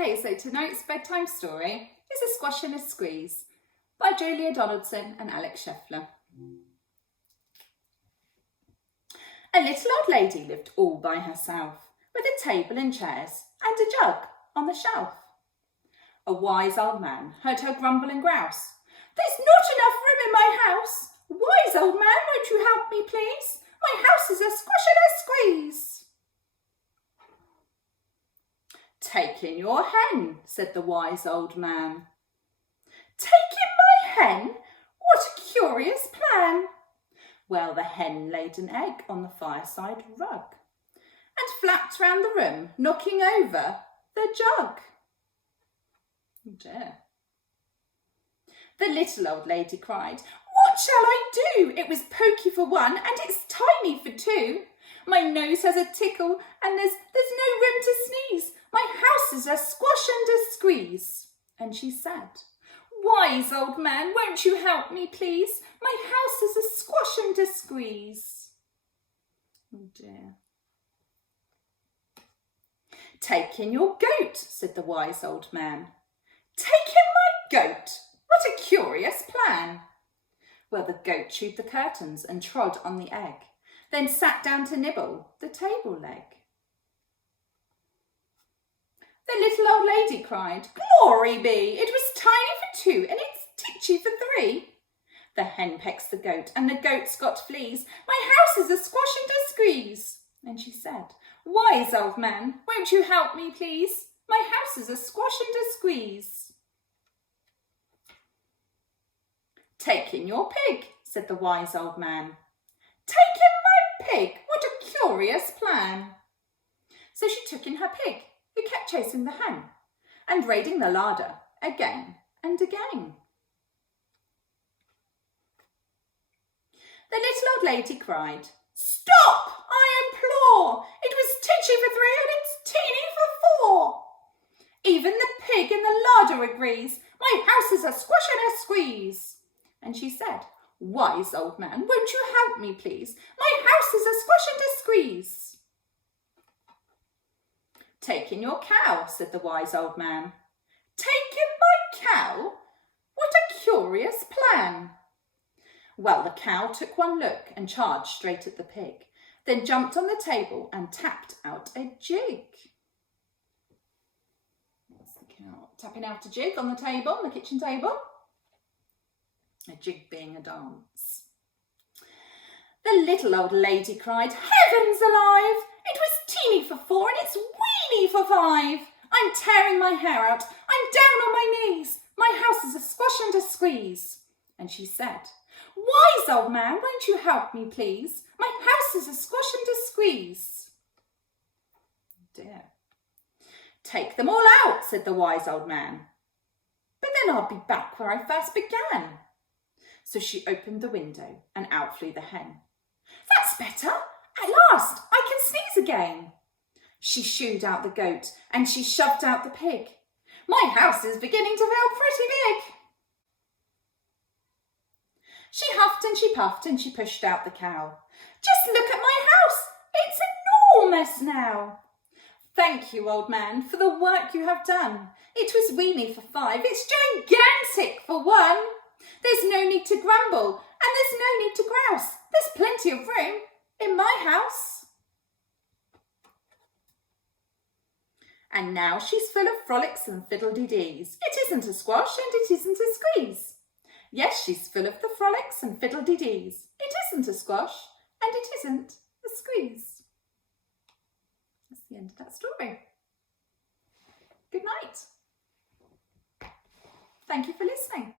Okay, so tonight's bedtime story is A Squash and a Squeeze by Julia Donaldson and Alex Scheffler. A little old lady lived all by herself, with a table and chairs and a jug on the shelf. A wise old man heard her grumble and grouse. "There's not enough room in my house. Wise old man, won't you help me, please? My house is a squash and a squeeze." "Take in your hen," said the wise old man. "Take in my hen? What a curious plan." Well, the hen laid an egg on the fireside rug and flapped round the room, knocking over the jug. Oh dear. The little old lady cried, "What shall I do? It was pokey for one and it's tiny for two. My nose has a tickle and there's no room to sneeze. My house is a squash and a squeeze." And she said, "Wise old man, won't you help me, please? My house is a squash and a squeeze." Oh dear. "Take in your goat," said the wise old man. "Take in my goat? What a curious plan." Well, the goat chewed the curtains and trod on the egg, then sat down to nibble the table leg. The little old lady cried, "Glory be! It was tiny for two and it's titchy for three." The hen pecks the goat and the goat's got fleas. My house is a squash and a squeeze. And she said, "Wise old man, won't you help me, please? My house is a squash and a squeeze." "Take in your pig," said the wise old man. "Take in my pig? What a curious plan." So she took in her pig, who kept chasing the hen and raiding the larder again and again. The little old lady cried, "Stop, I implore! It was titchy for three and it's teeny for four." Even the pig in the larder agrees. My house is a squash and a squeeze. And she said, "Wise old man, won't you help me, please? My house is a squash and a squeeze." "Take in your cow," said the wise old man. "Take in my cow? What a curious plan." Well, the cow took one look and charged straight at the pig, then jumped on the table and tapped out a jig. That's the cow tapping out a jig on the table, on the kitchen table. A jig being a dance. The little old lady cried, "Heavens alive! It was teeny for four and it's weeny for five. I'm tearing my hair out. I'm down on my knees. My house is a squash and a squeeze." And she said, "Wise old man, won't you help me, please? My house is a squash and a squeeze." Oh dear. "Take them all out," said the wise old man. "But then I'll be back where I first began." So she opened the window and out flew the hen. "That's better. At last, I can sneeze again." She shooed out the goat and she shoved out the pig. "My house is beginning to feel pretty big." She huffed and she puffed and she pushed out the cow. "Just look at my house. It's enormous now." "Thank you, old man, for the work you have done. It was weeny for five. It's gigantic for one. There's no need to grumble and there's no need to grouse. There's plenty of room in my house." And now she's full of frolics and fiddle-dee-dees. It isn't a squash and it isn't a squeeze. Yes, she's full of the frolics and fiddle-dee-dees. It isn't a squash and it isn't a squeeze. That's the end of that story. Good night. Thank you for listening.